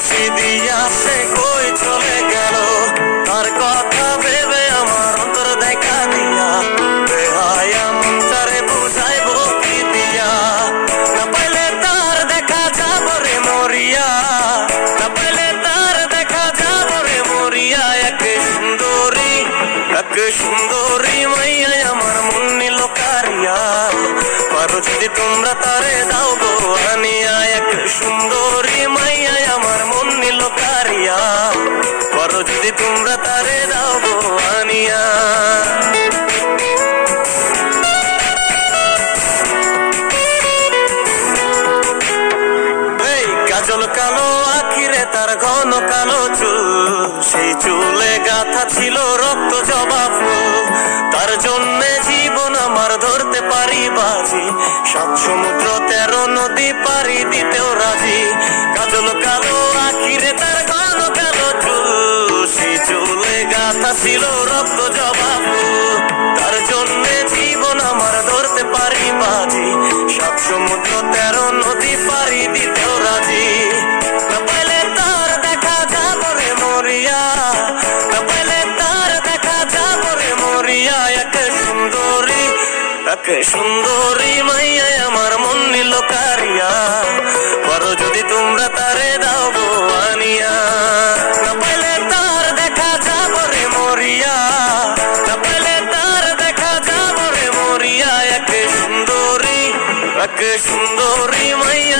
হাসি দিয়া সে কই চলে গেল, তার কথা ভেবে আমার অন্তর দেখা দিয়া বেহায়া মনটারে বুঝাইবো কি দিয়া। না পাইলে তার দেখা যাব রে মরিয়া, না পাইলে তার দেখা যাব রে মরিয়া। এক সুন্দরী মাইয়া আমার মন নিল কারিয়া, পারো যদি তোমরা তারে দাও গো আনিয়া। এক সুন্দরী মাইয়া আমার মন নিল কারিয়া, পারো যদি তোমরা তারে দাও গো আনিয়া। এই কাজল কালো আখিরে তার ঘন কালো চুল, সেই চুলে গাথা ছিল রক্ত জবা ফুল। তার জন্যে জীবন আমার ধরতে পারি বাজি, 7 সমুদ্র 13 নদী পারি দিতেও রাজি। কাজল কালো আখিরে তার ঘন কালো চুল, সেই চুলে গাথা ছিল রক্ত জবা ফুল। তার জন্যে জীবন আমার ধরতে পারি বাজি, 7 সমুদ্র 13 নদী পারি দিতেও রাজি। না পাইলে তার দেখা যাব রে মরিয়া, না পাইলে তার দেখা যাব রে মরিয়া। এক সুন্দরী মাইয়া আমার মন নিল কারিয়া, পারো যদি তোমরা তারে দাও গো আনিয়া। না পাইলে তার দেখা যাব রে মরিয়া, না পাইলে তার দেখা যাব রে মরিয়া। এক সুন্দরী মাইয়া